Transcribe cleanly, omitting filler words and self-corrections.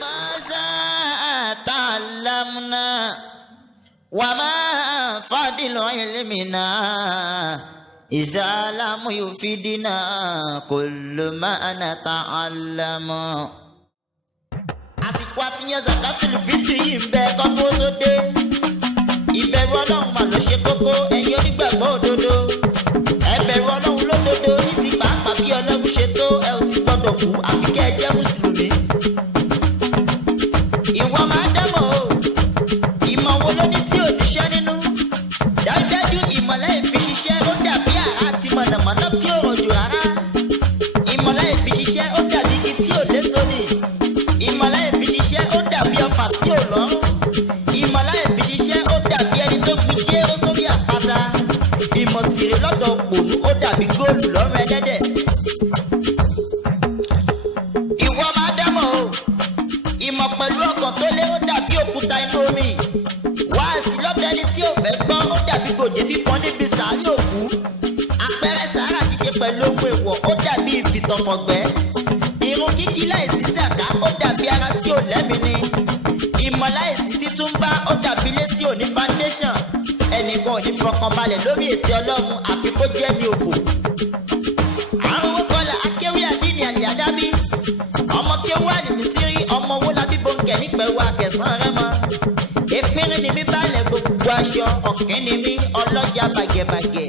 ماذا تعلمنا وما فضل علمنا إذا لم يفيدنا كل ما نتعلم. àsìkò àtìyàn zakatul fitri yìí ń bẹ kọ́kọ́ tó dé. ìbẹ̀rù ọlọ́run mà ló ṣe kókó ẹ̀yin onígbàgbọ́ òdodo. ẹ bẹ̀rù ọlọ́run lódodo ní ti pàápàá bí ọlọ́run ṣe tó ẹ ò sì gbọ́dọ̀ kú àfi kẹ́ ẹ jẹ́ mùsùlùmí. ìwọ máa dámọ̀ o ìmọ̀ wo ló ní tí ò níṣẹ́ nínú. dájúdájú ìmọ̀lẹ́ ìfiṣiṣẹ́ ó dàbí àrá àti mọ̀nàmọ́ná tí ò rọ̀jò rárá. ìmọ̀lẹ́ ìfiṣiṣẹ́ ó dàbí igi tí ò léso ni. ìmọ̀lẹ́ ìfiṣiṣẹ́ ó dàbí ọfà tí ò lọ́rùn. ìmọ̀lẹ́ ìfiṣiṣẹ́ ó dàbí ẹni tó gbin jéró sórí àpáta. ìmọ̀síre lọ́dọ̀ òpònú ó dàbí góòlù lọ́rùn ẹlẹ́dẹ̀. ìwọ máa dámọ̀ o ìmọ̀ pẹ̀lú ọkàn tó lé ó dàbí òkúta inú omi. wáàsí lọ́dọ̀ ẹni tí ò fẹ́ gbọ́ ó dàbí gòjé fífọ́n níbi sàárì òkú. àpẹẹrẹ sàárà ṣíṣe pẹ̀lú ohun èèwọ̀ ó dàbí ìfìtọ̀fọ̀gbẹ́. irun kíkí láìsí sàká ó dàbí ara tí ò lẹ́mìí ni. ìmọ̀ láìsí títúmbá ó dàbí ilé tí ò ní foundation. ẹnìkan ò ní fọkànbalẹ̀ lórí ètò ọlọ́run àfi kó jẹ́ ní òfò. àwọn owó kọlà akéwì àdínì àlìyádábí ọmọ kéwù àlìmísírí ọmọ owó labí bòńkẹ́ nípẹ̀wò akẹsàn rẹ mọ́. ìpínrín ni mi balẹ̀ gbogbo aṣọ ọ̀kín ni mi ọlọ́jà bàgẹ̀bàgẹ̀.